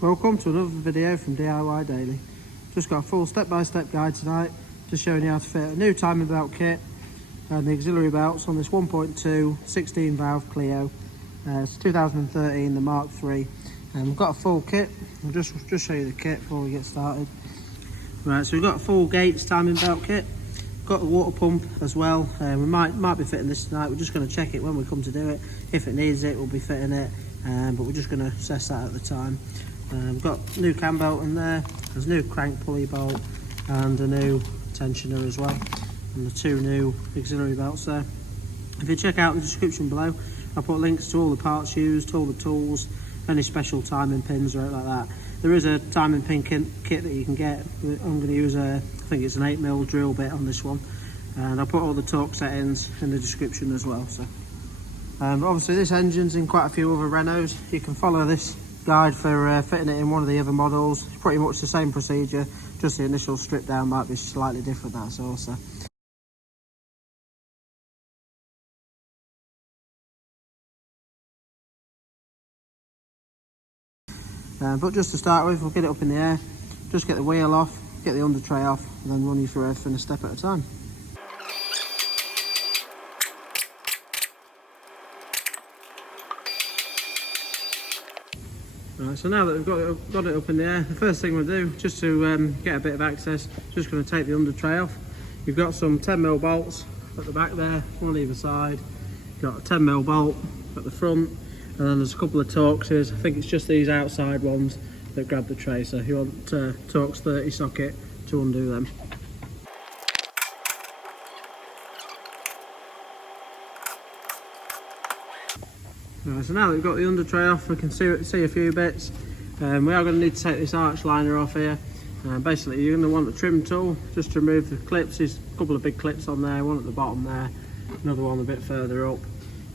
Welcome to another video from DIY Daily. Just got a full step-by-step guide tonight, just showing you how to fit a new timing belt kit and the auxiliary belts on this 1.2 16 valve Clio. It's 2013, the Mark III, and we've got a full kit. I'll just show you the kit before we get started. Right, so we've got a full Gates timing belt kit. Got the water pump as well. We might be fitting this tonight. We're just going to check it when we come to do it. If it needs it, we'll be fitting it, but we're just going to assess that at the time. We've got a new cam belt in there. There's a new crank pulley bolt and a new tensioner as well, and the two new auxiliary belts there. If you check out the description below, I'll put links to all the parts used, all the tools, any special timing pins or anything like that. There is a timing pin kit that you can get. I'm going to use I think it's an 8mm drill bit on this one, and I'll put all the torque settings in the description as well. So, obviously this engine's in quite a few other Renaults. You can follow this guide for fitting it in one of the other models. It's pretty much the same procedure, just the initial strip down might be slightly different, that's all. So but just to start with, we'll get it up in the air, just get the wheel off, get the under tray off, and then run you through everything a step at a time. Right, so now that we've got it up in the air, the first thing we'll do, just to get a bit of access, just going to take the under tray off. You've got some 10mm bolts at the back there, one either side. You've got a 10mm bolt at the front, and then there's a couple of Torxes. I think it's just these outside ones that grab the tray, so if you want Torx 30 socket to undo them. Right, so now that we've got the under tray off, we can see a few bits. We are going to need to take this arch liner off here. Basically you're going to want a trim tool just to remove the clips. There's a couple of big clips on there, one at the bottom there, another one a bit further up,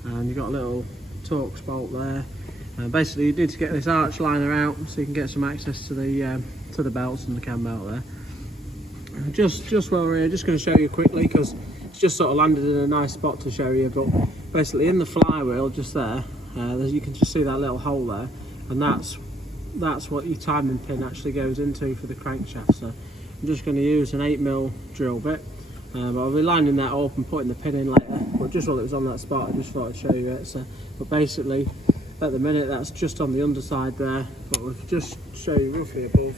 and you've got a little Torx bolt there. Basically you need to get this arch liner out so you can get some access to the belts and the cam belt there. Just while we're here, just going to show you quickly, because it's just sort of landed in a nice spot to show you, but basically in the flywheel just there, you can just see that little hole there, and that's what your timing pin actually goes into for the crankshaft. So I'm just going to use an 8mm drill bit, but I'll be lining that up and putting the pin in later, but just while it was on that spot I just thought I'd show you it. So, but basically at the minute that's just on the underside there, but we'll just show you roughly above,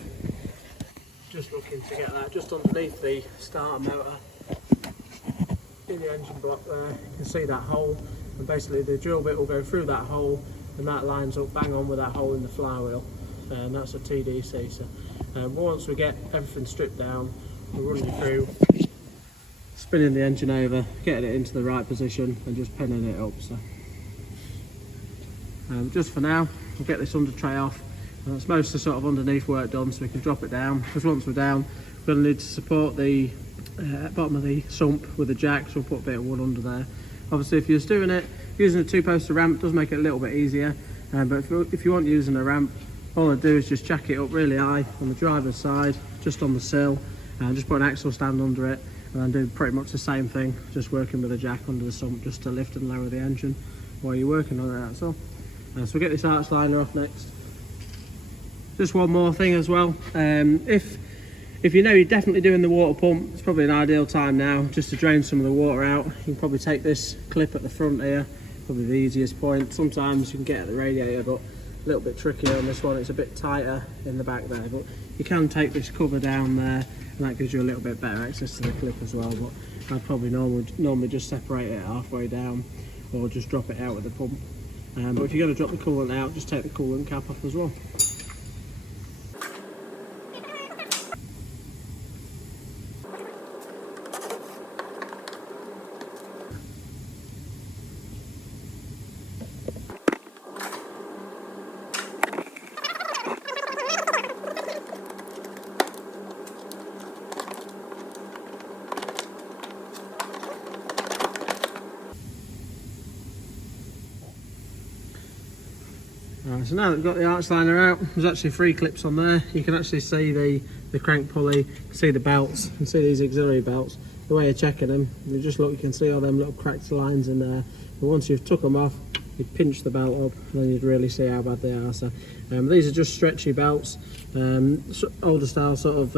just looking to get that just underneath the starter motor in the engine block there. You can see that hole, and basically the drill bit will go through that hole, and that lines up bang on with that hole in the flywheel, and that's a TDC. So once we get everything stripped down, we'll run you through spinning the engine over, getting it into the right position, and just pinning it up. So just for now, we'll get this under tray off. That's most of the sort of underneath work done, so we can drop it down, because once we're down we're going to need to support the bottom of the sump with a jack, so we'll put a bit of wood under there. Obviously if you're just doing it using a two-poster ramp, it does make it a little bit easier, but if you want using a ramp, all I do is just jack it up really high on the driver's side, just on the sill, and just put an axle stand under it, and then do pretty much the same thing, just working with a jack under the sump just to lift and lower the engine while you're working on it, that's all. So we'll get this arch liner off next. Just one more thing as well, if you know you're definitely doing the water pump, it's probably an ideal time now just to drain some of the water out. You can probably take this clip at the front here, probably the easiest point. Sometimes you can get at the radiator, but a little bit trickier on this one. It's a bit tighter in the back there, but you can take this cover down there, and that gives you a little bit better access to the clip as well. But I'd probably normally just separate it halfway down, or just drop it out with the pump. But if you're going to drop the coolant out, just take the coolant cap off as well. Right, so now that we've got the arch liner out, there's actually 3 clips on there. You can actually see the crank pulley, you can see the belts, you can see these auxiliary belts. The way of checking them, you just look, you can see all them little cracked lines in there. But once you've took them off, you'd pinch the belt up and then you'd really see how bad they are. So these are just stretchy belts. Older style sort of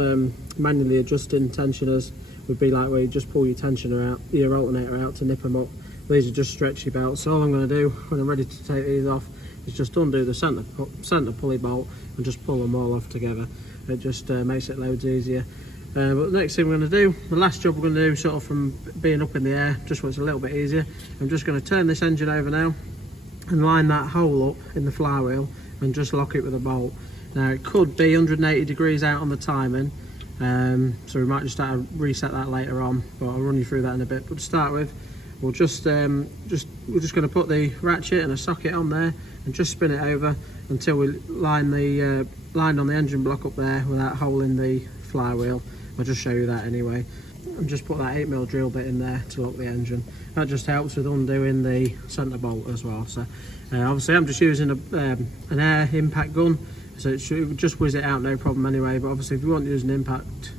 manually adjusting tensioners would be like where you just pull your tensioner out, your alternator out to nip them up. These are just stretchy belts. So all I'm going to do when I'm ready to take these off is just undo the centre pulley bolt and just pull them all off together. It just makes it loads easier. But the next thing we're going to do, the last job we're going to do, sort of from being up in the air, just so it's a little bit easier, I'm just going to turn this engine over now and line that hole up in the flywheel and just lock it with a bolt. Now it could be 180 degrees out on the timing, so we might just have to reset that later on, but I'll run you through that in a bit. But to start with, we're just going to put the ratchet and a socket on there and just spin it over until we line the line on the engine block up there with that hole in the flywheel. I'll just show you that anyway. And just put that 8mm drill bit in there to lock the engine. That just helps with undoing the centre bolt as well. So obviously I'm just using an air impact gun, so it should just whiz it out no problem anyway. But obviously if you want to use an impact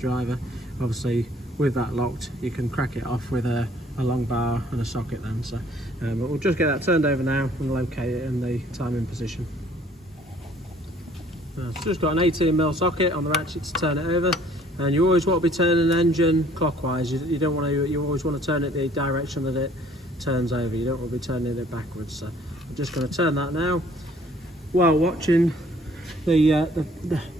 driver, obviously with that locked you can crack it off with a long bar and a socket then. So but we'll just get that turned over now and locate it in the timing position. I've just got an 18mm socket on the ratchet to turn it over. And you always want to be turning the engine clockwise. You don't want to. You always want to turn it the direction that it turns over. You don't want to be turning it backwards. So I'm just going to turn that now. While watching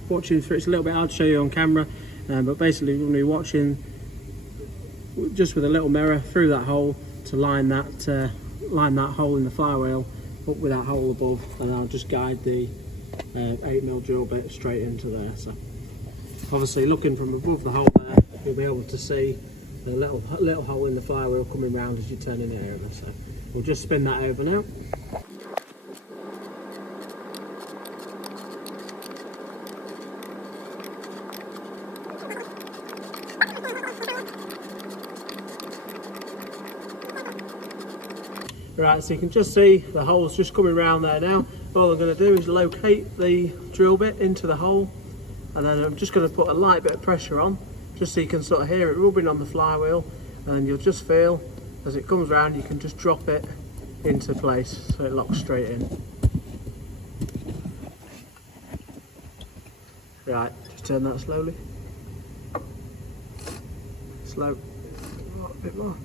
watching through, it's a little bit hard to show you on camera, but basically we're going to be watching just with a little mirror through that hole to line that hole in the flywheel up with that hole above, and I'll just guide the 8mm drill bit straight into there. So obviously looking from above the hole there, you'll be able to see the little hole in the flywheel coming round as you're turning it over. So we'll just spin that over now. Right, so you can just see the hole's just coming round there now. All I'm going to do is locate the drill bit into the hole, and then I'm just going to put a light bit of pressure on, just so you can sort of hear it rubbing on the flywheel, and you'll just feel as it comes round you can just drop it into place so it locks straight in. Right, just turn that slowly. Slow. A bit more.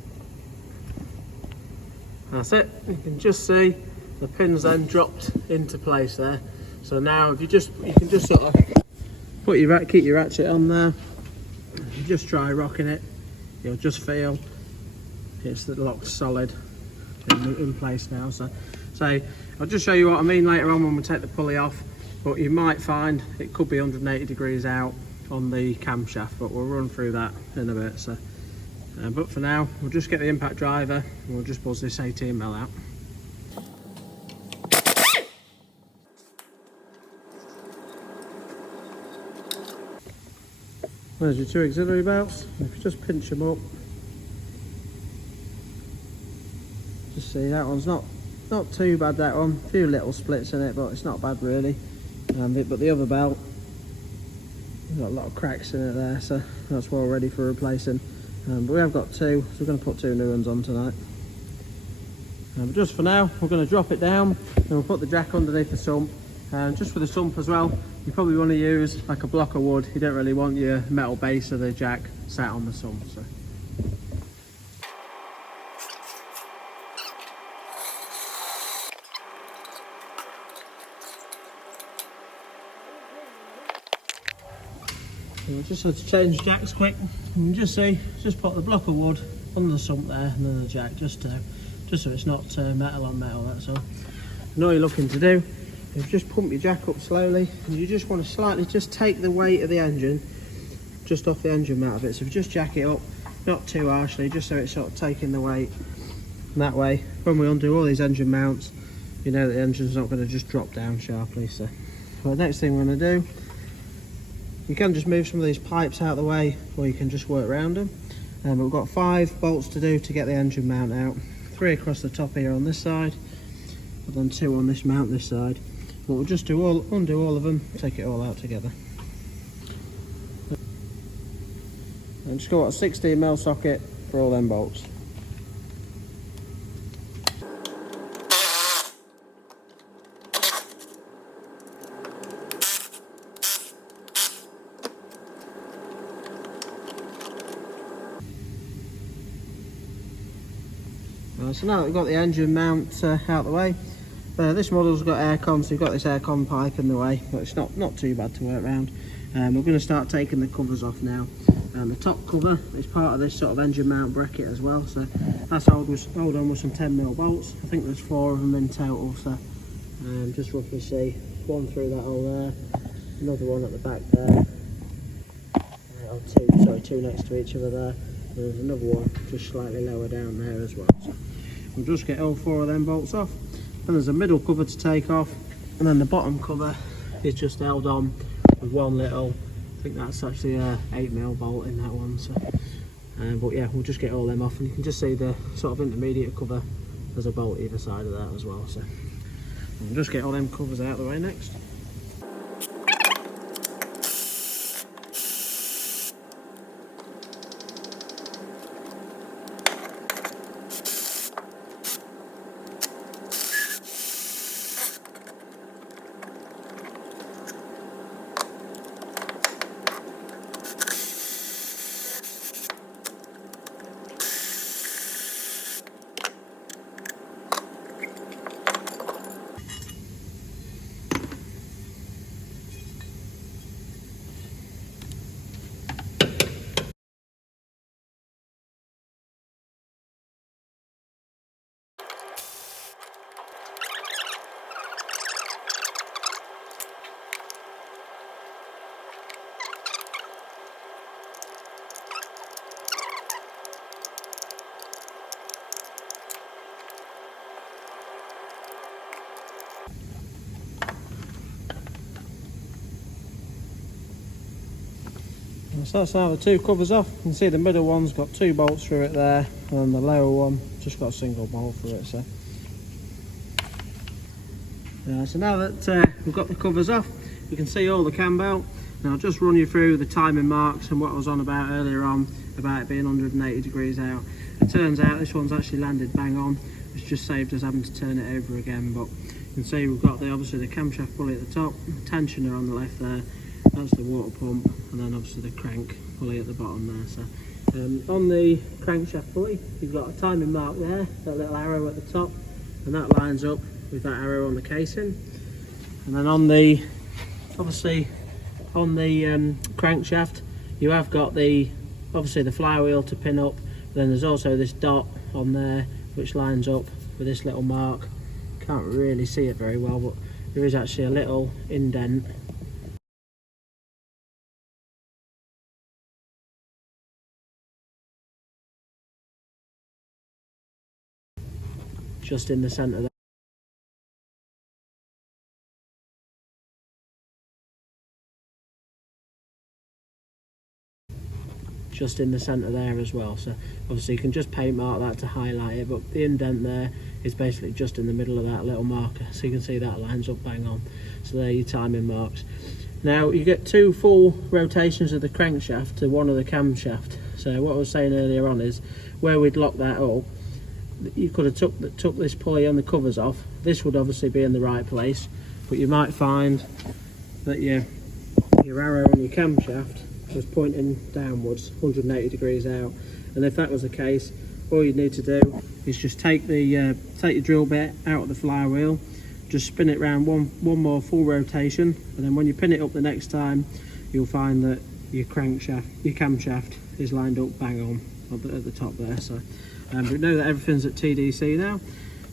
That's it. You can just see the pins then dropped into place there. So now if you can just sort of keep your ratchet on there. If you just try rocking it, you'll just feel it's locked solid in place now. So I'll just show you what I mean later on when we take the pulley off, but you might find it could be 180 degrees out on the camshaft, but we'll run through that in a bit. So but for now we'll just get the impact driver and we'll just buzz this 18mm out. There's your two auxiliary belts. If you just pinch them up, just see that one's not too bad, that one. A few little splits in it, but it's not bad really. But the other belt, there's got a lot of cracks in it there, so that's well ready for replacing. But we have got two, so we're going to put two new ones on tonight. But just for now, we're going to drop it down and we'll put the jack underneath the sump. Just for the sump as well, you probably want to use like a block of wood. You don't really want your metal base of the jack sat on the sump. So. We just had to change jacks quick. You can just see, just put the block of wood under the sump there and then the jack, just so it's not metal on metal, that's all. And all you're looking to do is just pump your jack up slowly, and you just want to slightly just take the weight of the engine just off the engine mount of it. So if you just jack it up, not too harshly, just so it's sort of taking the weight. And that way, when we undo all these engine mounts, you know that the engine's not going to just drop down sharply. So the next thing we're going to do, you can just move some of these pipes out of the way, or you can just work around them. But we've got 5 bolts to do to get the engine mount out. 3 across the top here on this side, and then 2 on this mount this side. But we'll just undo all of them, take it all out together. And just got a 16mm socket for all them bolts. So now that we've got the engine mount out the way, this model's got aircon, so you've got this aircon pipe in the way, but it's not too bad to work around. We're going to start taking the covers off now. The top cover is part of this sort of engine mount bracket as well, so that's held on with some 10mm bolts. I think there's 4 of them in total, so just roughly see one through that hole there, another one at the back there, two next to each other there, and there's another one just slightly lower down there as well. So we'll just get all 4 of them bolts off. Then there's a middle cover to take off, and then the bottom cover is just held on with one little, I think that's actually a 8mm bolt in that one. So but yeah, we'll just get all them off, and you can just see the sort of intermediate cover, there's a bolt either side of that as well. So we'll just get all them covers out of the way next. So that's now the 2 covers off. You can see the middle one's got 2 bolts through it there, and the lower one just got a single bolt through it. So now that we've got the covers off, you can see all the cam belt. Now I'll just run you through the timing marks and what I was on about earlier on, about it being 180 degrees out. It turns out this one's actually landed bang on. It's just saved us having to turn it over again. But you can see we've got obviously the camshaft pulley at the top, the tensioner on the left there, that's the water pump, and then obviously the crank pulley at the bottom there. So on the crankshaft pulley, you've got a timing mark there, that little arrow at the top, and that lines up with that arrow on the casing. And then on the crankshaft, you have got obviously the flywheel to pin up. Then there's also this dot on there which lines up with this little mark. Can't really see it very well, but there is actually a little indent just in the centre there. Just in the centre there as well, so obviously you can just paint mark that to highlight it, but the indent there is basically just in the middle of that little marker, so you can see that lines up bang on. So there are your timing marks. Now you get 2 full rotations of the crankshaft to one of the camshaft. So what I was saying earlier on is where we'd lock that up, you could have took this pulley on the covers off. This would obviously be in the right place, but you might find that your arrow on your camshaft was pointing downwards 180 degrees out, and if that was the case, all you need to do is just take your drill bit out of the flywheel, just spin it round one more full rotation, and then when you pin it up the next time, you'll find that your camshaft is lined up bang on at the top there. So we know that everything's at TDC now,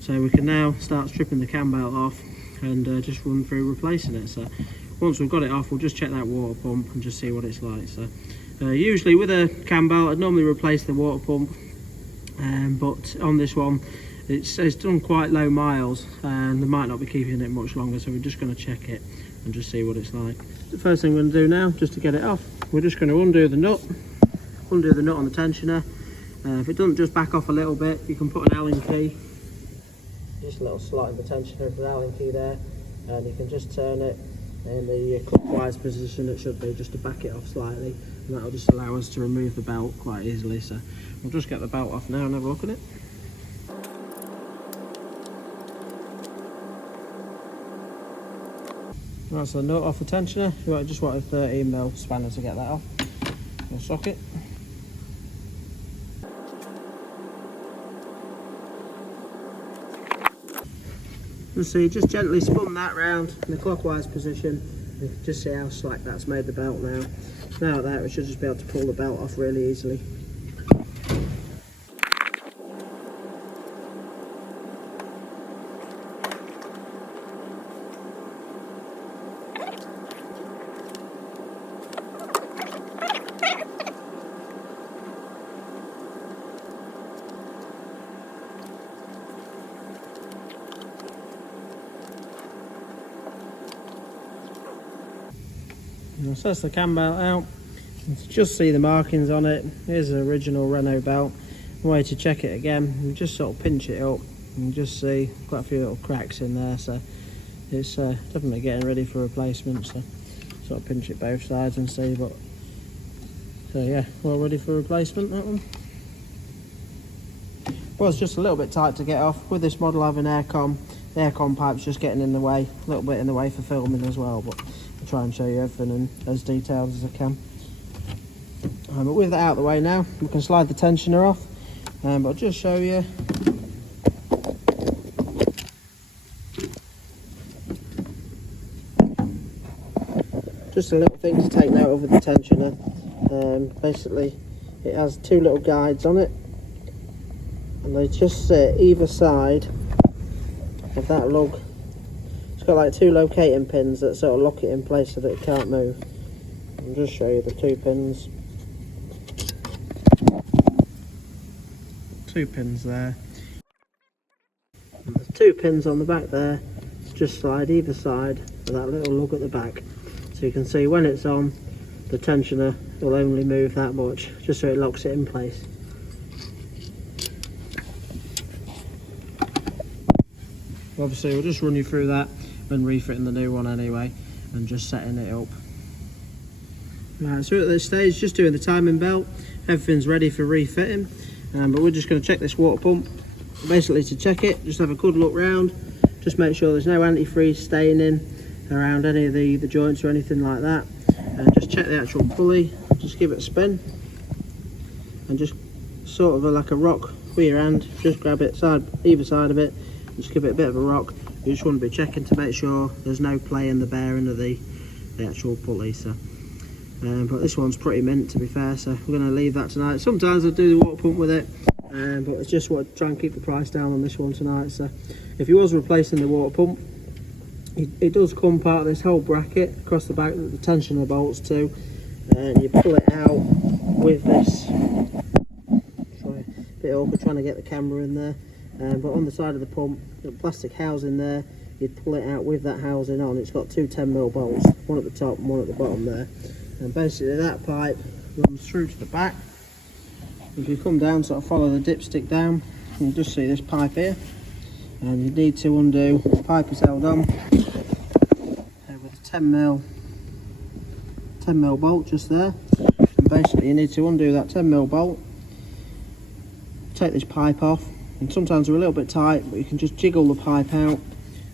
so we can now start stripping the cam belt off and just run through replacing it. So once we've got it off, we'll just check that water pump and just see what it's like. So usually with a cam belt, I'd normally replace the water pump, but on this one it's done quite low miles and they might not be keeping it much longer, so we're just going to check it and just see what it's like. The first thing we're going to do now, just to get it off, we're just going to undo the nut on the tensioner. If it doesn't just back off a little bit, you can put an Allen key, just a little slot in the tensioner with an Allen key there, and you can just turn it in the clockwise position it should be, just to back it off slightly, and that'll just allow us to remove the belt quite easily. So we'll just get the belt off now and have a look at it. That's the nut off the tensioner. You just want a 13mm spanner to get that off. We'll socket. And so you just gently spun that round in the clockwise position. You can just see how slack that's made the belt now. Now at that, we should just be able to pull the belt off really easily. So that's the cam belt out. You can just see the markings on it. Here's the original Renault belt. The way to check it again, you just sort of pinch it up and just see quite a few little cracks in there, so it's definitely getting ready for replacement. So sort of pinch it both sides and see, but so yeah, well ready for replacement, that one. Was just a little bit tight to get off. With this model having aircon, the aircon pipe's just getting in the way, a little bit in the way for filming as well, but I'll try and show you everything in as detailed as I can. But with that out of the way now, we can slide the tensioner off, but I'll just show you. Just a little thing to take note of with the tensioner. Basically, it has two little guides on it, and they just sit either side of that lug. It's got like two locating pins that sort of lock it in place so that it can't move. I'll just show you the two pins. Two pins there. And there's two pins on the back there. Just slide either side of that little lug at the back. So you can see when it's on, the tensioner will only move that much, just so it locks it in place. Obviously we'll just run you through that when refitting the new one anyway, and just setting it up. Right, so at this stage, just doing the timing belt, everything's ready for refitting, but we're just going to check this water pump. Basically, to check it, just have a good look round, just make sure there's no antifreeze staining around any of the joints or anything like that, and just check the actual pulley, just give it a spin, and just sort of like a rock with your hand, just grab it either side of it, just give it a bit of a rock. You just want to be checking to make sure there's no play in the bearing of the actual pulley. So but this one's pretty mint, to be fair, so we're going to leave that tonight. Sometimes I do the water pump with it, but it's just what try and keep the price down on this one tonight. So if you was replacing the water pump, it does come part of this whole bracket across the back that the tensioner bolts to, and you pull it out with this. A bit awkward trying to get the camera in there, but on the side of the pump, the plastic housing there, you'd pull it out with that housing on. It's got two 10mm bolts, one at the top and one at the bottom there, and basically that pipe runs through to the back. If you come down, sort of follow the dipstick down, you'll just see this pipe here, and you need to undo. The pipe is held on with a 10mm bolt just there, and basically you need to undo that 10mm bolt, take this pipe off, and sometimes they're a little bit tight, but you can just jiggle the pipe out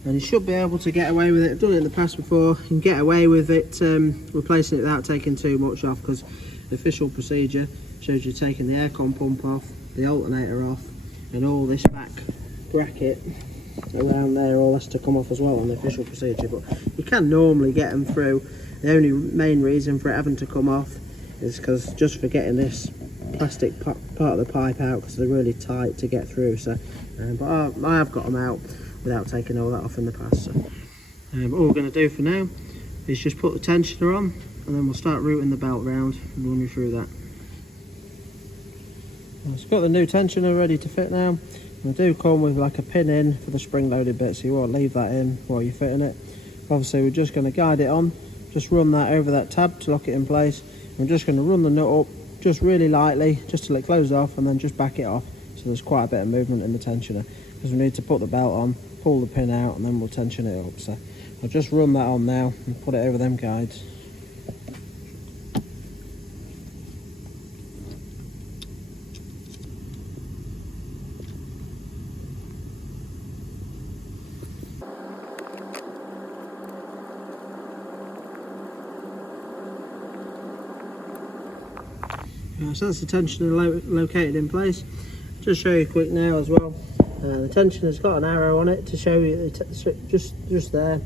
and you should be able to get away with it. I've done it in the past before. You can get away with it replacing it without taking too much off, because the official procedure shows you taking the aircon pump off, the alternator off, and all this back bracket around there all has to come off as well on the official procedure, but you can normally get them through. The only main reason for it having to come off is because just for getting this plastic part of the pipe out, because they're really tight to get through. So but I have got them out without taking all that off in the past. So all we're going to do for now is just put the tensioner on, and then we'll start routing the belt round and run you through that. It's got the new tensioner ready to fit now. They do come with like a pin in for the spring loaded bit, so you won't leave that in while you're fitting it. Obviously we're just going to guide it on, just run that over that tab to lock it in place. We're just going to run the nut up just really lightly, just till it closes off, and then just back it off, so there's quite a bit of movement in the tensioner, because we need to put the belt on, pull the pin out, and then we'll tension it up. So I'll just run that on now and put it over them guides. So that's the tensioner located in place. Just show you quick now as well. The tensioner's got an arrow on it to show you, just there,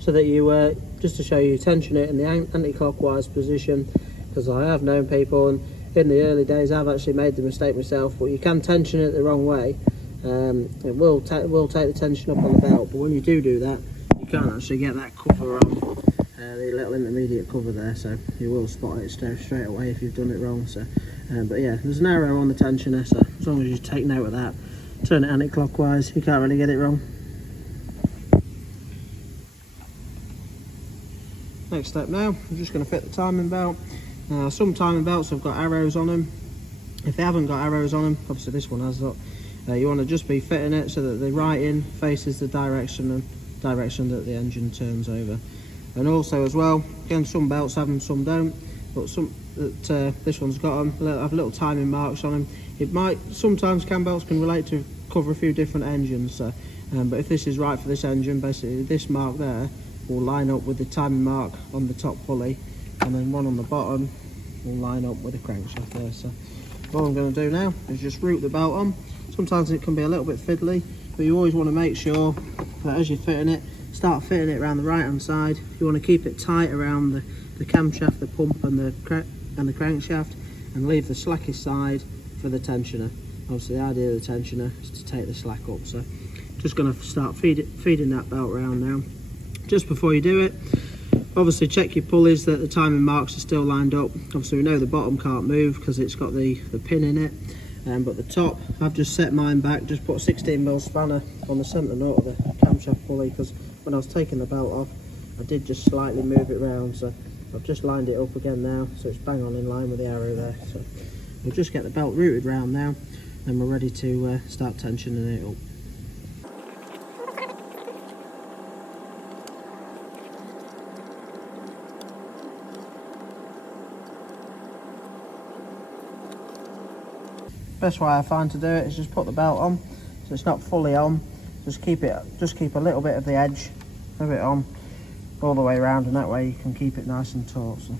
so that you, just to show you tension it in the anti-clockwise position, because I have known people, and in the early days I've actually made the mistake myself, but you can tension it the wrong way. It will take the tension up on the belt, but when you do that, you can't actually get that cover on, the little intermediate cover there, so you will spot it straight away if you've done it wrong. So, but yeah, there's an arrow on the tensioner, so as long as you take note of that, turn it anti-clockwise, you can't really get it wrong. Next step now, I'm just going to fit the timing belt. Some timing belts have got arrows on them. If they haven't got arrows on them, obviously this one has not, you want to just be fitting it so that the right in faces the direction that the engine turns over. And also as well, again, some belts have them, some don't, but some this one's got them, have little timing marks on them. It might, sometimes cam belts can relate to cover a few different engines, so, but if this is right for this engine, basically this mark there will line up with the timing mark on the top pulley, and then one on the bottom will line up with the crankshaft there. So all I'm going to do now is just route the belt on. Sometimes it can be a little bit fiddly, but you always want to make sure that as you're fitting it, start fitting it around the right hand side. You want to keep it tight around the camshaft, the pump and the crankshaft, and leave the slackest side for the tensioner. Obviously the idea of the tensioner is to take the slack up, so just going to start feeding that belt around now. Just before you do it, obviously check your pulleys that the timing marks are still lined up. Obviously we know the bottom can't move because it's got the pin in it, but the top, I've just set mine back, just put a 16mm spanner on the centre nut of the camshaft pulley, because when I was taking the belt off I did just slightly move it round, so I've just lined it up again now, so it's bang on in line with the arrow there. So we'll just get the belt routed round now, and we're ready to start tensioning it up. Best way I find to do it is just put the belt on, so it's not fully on. Just keep a little bit of the edge of it on all the way around, and that way you can keep it nice and taut. So.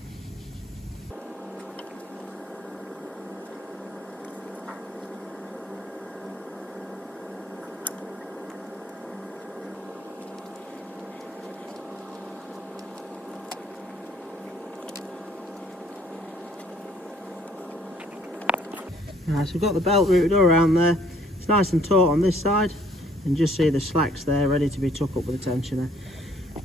Right, so we've got the belt routed all around there. It's nice and taut on this side, and just see the slacks there ready to be took up with the tensioner.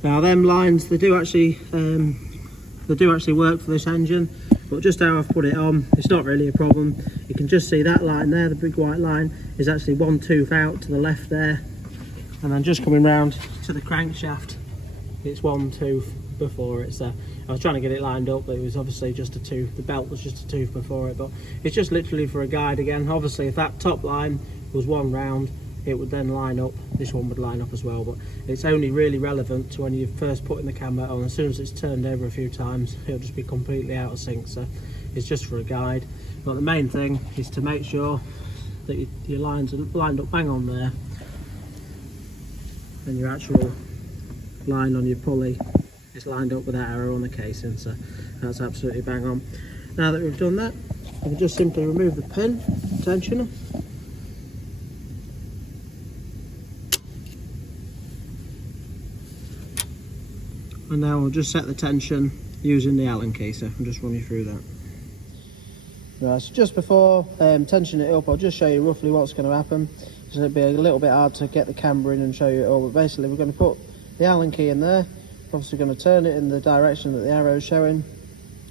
Now them lines, they do actually work for this engine, but just how I've put it on, it's not really a problem. You can just see that line there, the big white line, is actually one tooth out to the left there, and then just coming round to the crankshaft, it's one tooth before it. So I was trying to get it lined up, but it was obviously just a tooth, the belt was just a tooth before it, but it's just literally for a guide again. Obviously if that top line was one round, it would then line up, this one would line up as well, but it's only really relevant to when you're first putting the camera on. As soon as it's turned over a few times, it'll just be completely out of sync, so it's just for a guide. But the main thing is to make sure that your lines are lined up bang on there, and your actual line on your pulley is lined up with that arrow on the casing, so that's absolutely bang on. Now that we've done that, we can just simply remove the pin, tensioner, and now we'll just set the tension using the Allen key, so I'll just run you through that. Right, so just before tensioning it up, I'll just show you roughly what's going to happen. So it'll be a little bit hard to get the camera in and show you it all, but basically we're going to put the Allen key in there. Obviously going to turn it in the direction that the arrow is showing,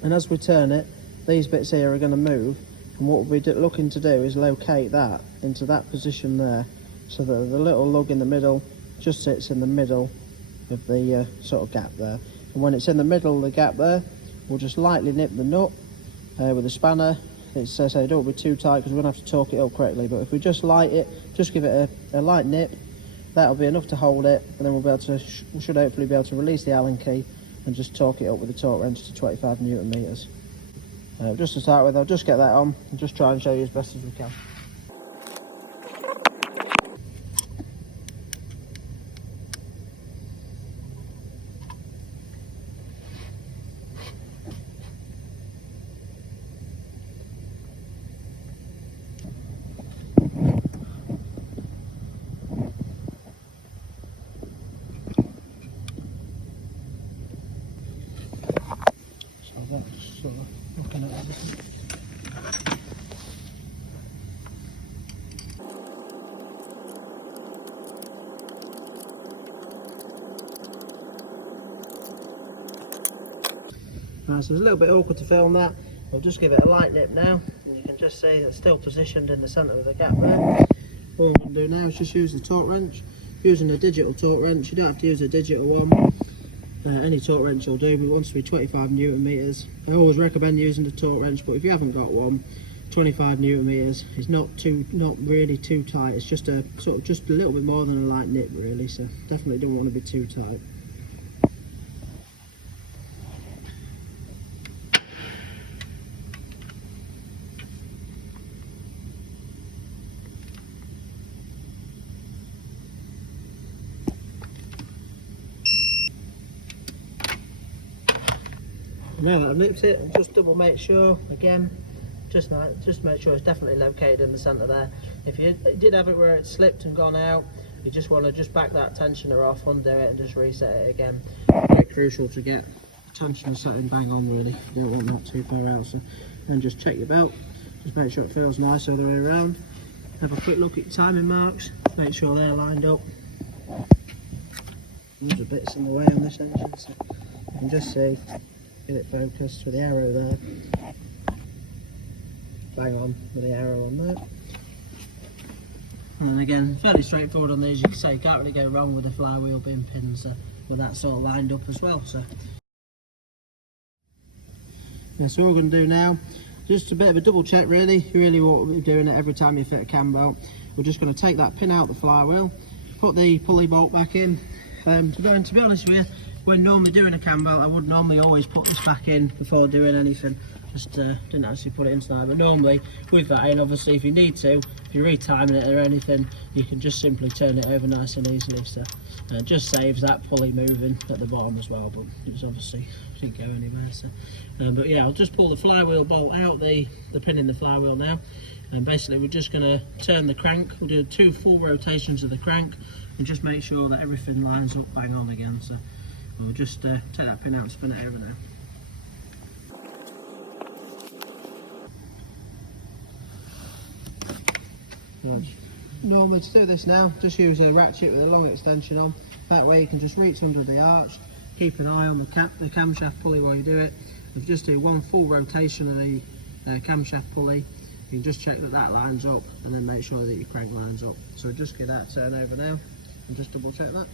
and as we turn it, these bits here are going to move, and what we'll be looking to do is locate that into that position there, so that the little lug in the middle just sits in the middle of the sort of gap there. And when it's in the middle of the gap there, we'll just lightly nip the nut with a spanner. It's so don't be too tight because we're going to have to torque it up correctly, but if we just light it, just give it a light nip, that'll be enough to hold it, and then we'll be able to, we should hopefully be able to release the Allen key and just torque it up with the torque wrench to 25 Newton meters. Just to start with, I'll just get that on and just try and show you as best as we can. Right, so it's a little bit awkward to film that. We'll just give it a light nip now, and you can just see it's still positioned in the centre of the gap there. All I'm going to do now is just use the torque wrench. Using a digital torque wrench, you don't have to use a digital one. Any torque wrench will do, but it wants to be 25 Newton meters. I always recommend using the torque wrench, but if you haven't got one, 25 Newton meters is not really too tight. It's just a sort of just a little bit more than a light nip really, so definitely don't want to be too tight. Now that I've nipped it, just double make sure again, just make sure it's definitely located in the centre there. If you did have it where it slipped and gone out, you just want to just back that tensioner off, undo it and just reset it again. Very crucial to get tensioner setting bang on really, you don't want that too far out. So then just check your belt, just make sure it feels nice all the way around. Have a quick look at your timing marks, make sure they're lined up. There's a bits in the way on this engine, so you can just see. Get it focused with the arrow there. Bang on with the arrow on there. And then again, fairly straightforward on these. You can say you can't really go wrong with the flywheel being pinned, so with that sort of lined up as well. So yeah, so what we're going to do now, just a bit of a double check really. You really want to be doing it every time you fit a cam belt. We're just going to take that pin out the flywheel, put the pulley bolt back in. To be honest with you, when normally doing a cam belt, I would normally always put this back in before doing anything. Just didn't actually put it in tonight, but normally with that in, obviously if you need to, if you're retiming it or anything, you can just simply turn it over nice and easily. So it just saves that pulley moving at the bottom as well, but it was obviously didn't go anywhere. So but yeah, I'll just pull the flywheel bolt out, the pin in the flywheel now, and basically we're just going to turn the crank. We'll do 2 full rotations of the crank and just make sure that everything lines up bang on again. So we'll just take that pin out and spin it over now. Right. Normally to do this now, just use a ratchet with a long extension on. That way you can just reach under the arch, keep an eye on the camshaft pulley while you do it. If you just do 1 full rotation of the camshaft pulley, you can just check that that lines up and then make sure that your crank lines up. So we'll just get that turned over now and just double check that.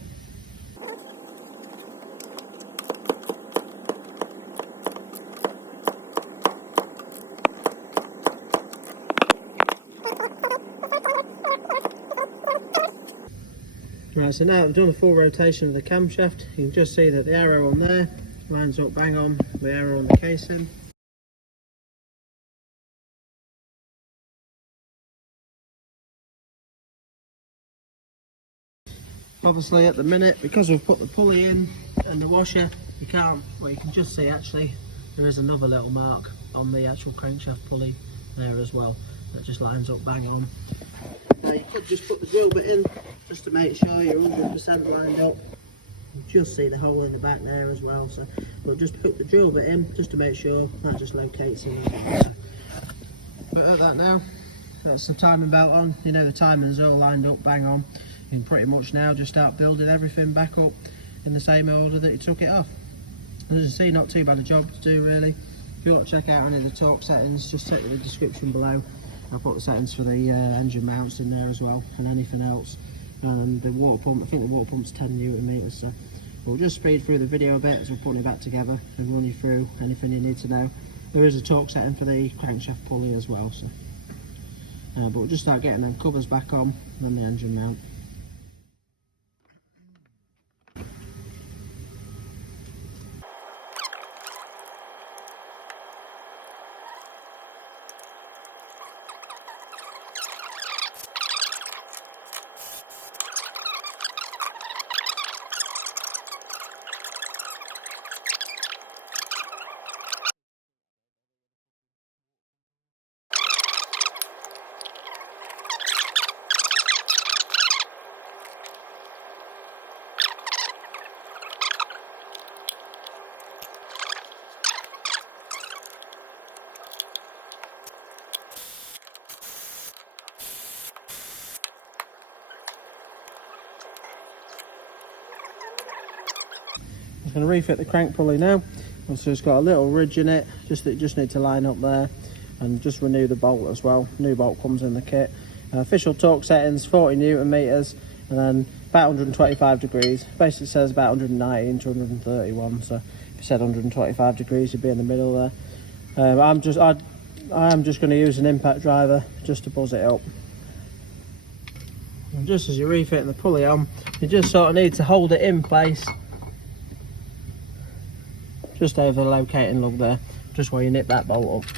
Right, so now I've done a full rotation of the camshaft. You can just see that the arrow on there lines up bang on with the arrow on the casing. Obviously at the minute, because we've put the pulley in and the washer, you can just see actually there is another little mark on the actual crankshaft pulley there as well. That just lines up bang on. Now you could just put the drill bit in just to make sure you're 100% lined up. You just see the hole in the back there as well, so we'll just put the drill bit in just to make sure that just locates in. But at that now, that's the timing belt on. You know the timing's all lined up bang on. You can pretty much now just start building everything back up in the same order that you took it off. As you see, not too bad a job to do really. If you want to check out any of the torque settings, just check the description below. I'll put the settings for the engine mounts in there as well, and anything else. And the water pump, I think the water pump's 10 Newton meters, so we'll just speed through the video a bit as we're putting it back together and run you through anything you need to know. There is a torque setting for the crankshaft pulley as well, so but we'll just start getting them covers back on and then the engine mount. I'm going to refit the crank pulley now. So it's got a little ridge in it, just need to line up there and just renew the bolt as well. New bolt comes in the kit. Official torque settings 40 Newton meters, and then about 125 degrees. Basically says about 119 to 131, so if you said 125 degrees you'd be in the middle there. I am just going to use an impact driver just to buzz it up. And just as you're refitting the pulley on, you just sort of need to hold it in place just over the locating lug there, just while you nip that bolt up.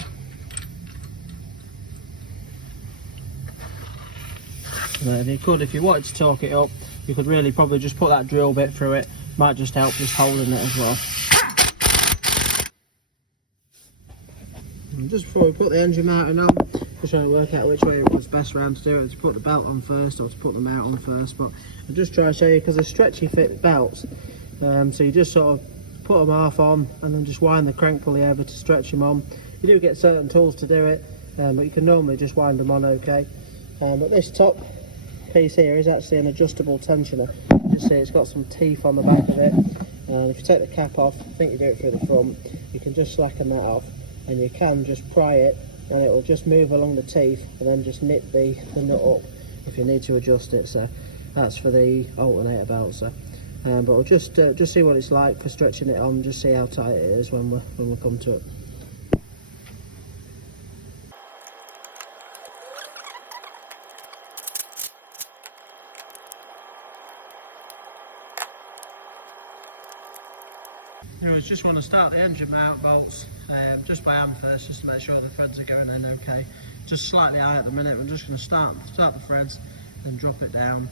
And if you wanted to torque it up, you could really probably just put that drill bit through it. Might just help just holding it as well. And just before we put the engine mounting on, just trying to work out which way it was best round to do it, to put the belt on first or to put the mount on first. But I'll just try to show you, because they're stretchy fit belts, so you just sort of put them half on and then just wind the crank pulley over to stretch them on. You do get certain tools to do it, but you can normally just wind them on okay. But this top piece here is actually an adjustable tensioner. You just see it's got some teeth on the back of it, and if you take the cap off, I think you do it through the front, you can just slacken that off and you can just pry it and it will just move along the teeth and then just nip the nut up if you need to adjust it. So that's for the alternator belt. So but we'll just see what it's like for stretching it on, just see how tight it is when we come to it. Anyways, just want to start the engine mount bolts just by hand first, just to make sure the threads are going in okay. Just slightly high at the minute. We're just going to start the threads, then drop it down.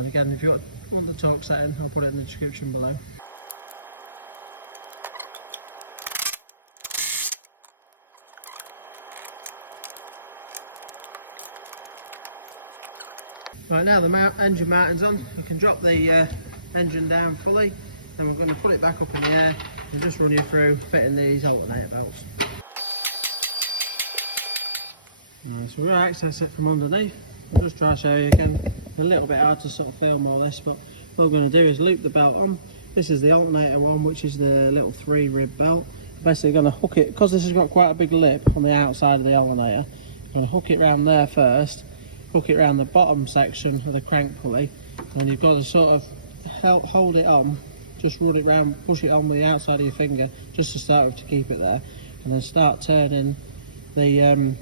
Again, if you want the torque setting, I'll put it in the description below. Right, now the engine mounting's on, you can drop the engine down fully, and we're going to put it back up in the air and just run you through fitting these alternator belts. Right, so we're going to access it from underneath. I'll just try to show you again. A little bit hard to sort of film all this, but what we're going to do is loop the belt on. This is the alternator one, which is the little 3-rib belt. Basically going to hook it, because this has got quite a big lip on the outside of the alternator, I'm going to hook it round there first, hook it round the bottom section of the crank pulley, and you've got to sort of hold it on, just run it round, push it on with the outside of your finger, just to start with, to keep it there, and then start turning the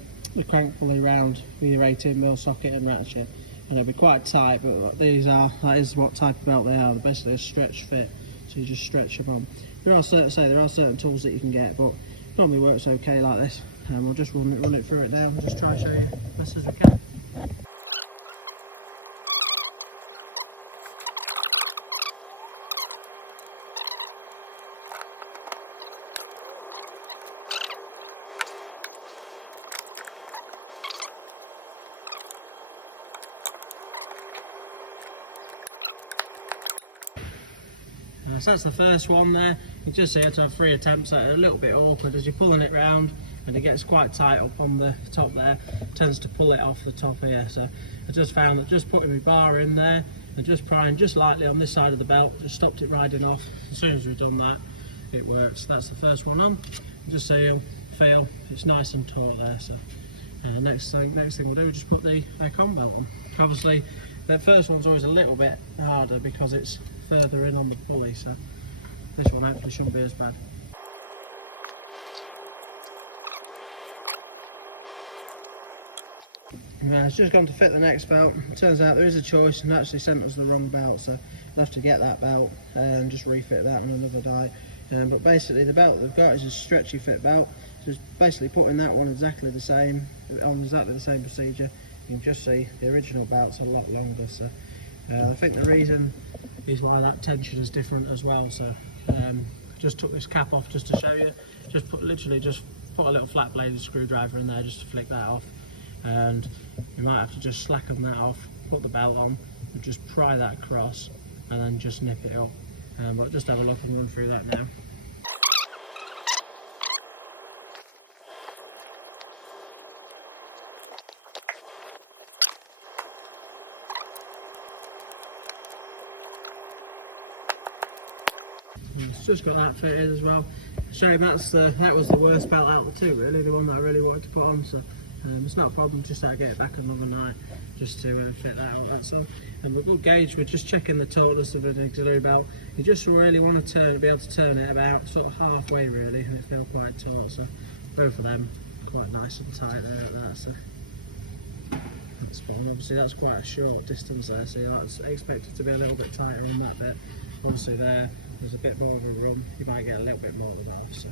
crank pulley round with your 18mm socket and ratchet. And it'll be quite tight, but that is what type of belt they are. They're basically a stretch fit, so you just stretch them on. There are certain tools that you can get, but it normally works okay like this. And we'll just run it through it now and just try to show you as best as we can. So that's the first one there. You just see it to have 3 attempts at it. A little bit awkward as you're pulling it round, and it gets quite tight up on the top there. It tends to pull it off the top here. So I just found that just putting my bar in there and just prying just lightly on this side of the belt just stopped it riding off. As soon as we've done that, it works. That's the first one on. Just so you'll feel it's nice and taut there. So next thing we'll do is just put the air-con belt on. Obviously, that first one's always a little bit harder because it's further in on the pulley, so this one actually shouldn't be as bad. Right, it's just gone to fit the next belt. It turns out there is a choice and actually sent us the wrong belt, so we'll have to get that belt and just refit that on another die. But basically the belt that they've got is a stretchy fit belt, so it's basically putting that one exactly the same, on exactly the same procedure. You can just see the original belt's a lot longer, so I think the reason is why that tension is different as well. So I just took this cap off just to show you. Literally just put a little flat bladed screwdriver in there just to flick that off, and you might have to just slacken that off, put the belt on and just pry that across and then just nip it up. But just have a look and run through that now. And it's just got that fitted as well. Shame that was the worst belt out of the two, really, the one that I really wanted to put on. So it's not a problem, just to get it back another night just to fit that out. That's all. And with a good gauge, we're just checking the tautness of the glue belt. You just really want to be able to turn it about sort of halfway, really, and it's now quite taut. So both of them quite nice and tight there. So that's fine. Obviously that's quite a short distance there, so you're expected to be a little bit tighter on that bit. Obviously there's a bit more of a run, you might get a little bit more with that. So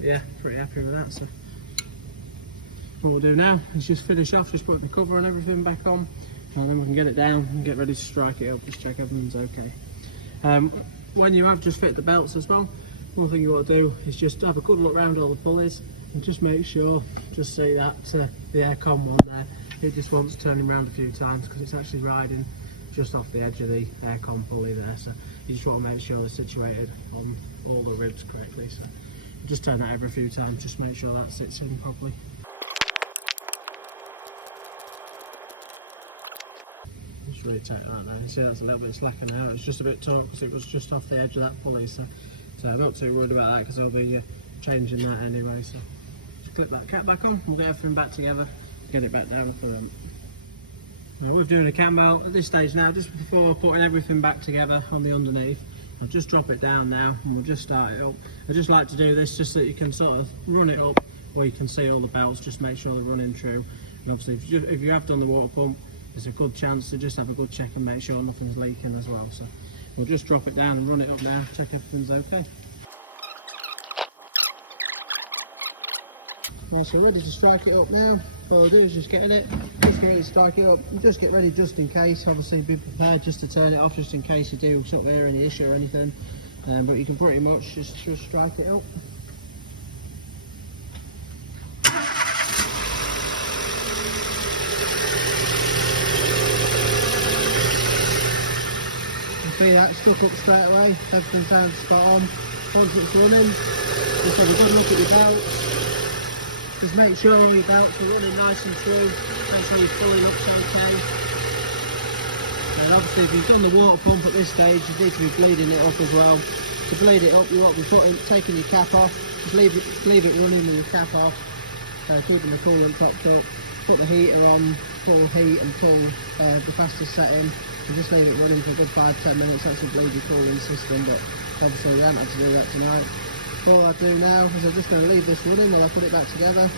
yeah, pretty happy with that. So what we'll do now is just finish off, just putting the cover and everything back on, and then we can get it down and get ready to strike it up, just check everything's okay. When you have just fit the belts as well, one thing you want to do is just have a good look around all the pulleys and just make sure, just see that the aircon one there, it just wants turning around a few times because it's actually riding just off the edge of the aircon pulley there. So you just want to make sure they're situated on all the ribs correctly. So just turn that every few times, just make sure that sits in properly. Just really tight like that. You see that's a little bit slacker now. It's just a bit taut because it was just off the edge of that pulley. So I'm not too worried about that because I'll be changing that anyway. So just clip that cap back on, we'll get everything back together, get it back down for them. Now we're doing a cam belt at this stage now, just before putting everything back together on the underneath. I'll just drop it down now and we'll just start it up. I just like to do this just so that you can sort of run it up, or you can see all the belts, just make sure they're running true. And obviously if you have done the water pump, there's a good chance to just have a good check and make sure nothing's leaking as well. So we'll just drop it down and run it up now, check everything's okay. Right, so we're ready to strike it up now. What we'll do is just get it, strike it up, and just get ready just in case. Obviously be prepared just to turn it off just in case you do sort of hear any issue or anything. But you can pretty much just strike it up. See that stuck up straight away, everything sounds spot on. Once it's running, just have a good look at your belts. Just make sure all your belts are running nice and true, make sure your pulley looks okay. And obviously if you've done the water pump at this stage, you need to be bleeding it up as well. To bleed it up, you want to be taking your cap off, just leave it running with your cap off, keeping the coolant topped up, put the heater on, full heat and pull the fastest setting, and just leave it running for a good 5-10 minutes. That's a bleed your cooling system, but obviously we haven't had to do that tonight. All I do now is I'm just going to leave this running while I put it back together,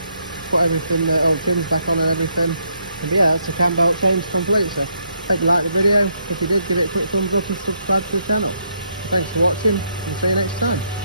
put everything, all the pins back on and everything, and yeah, that's a cam belt change complete. So hope you liked the video. If you did, give it a quick thumbs up and subscribe to the channel. Thanks for watching, and see you next time.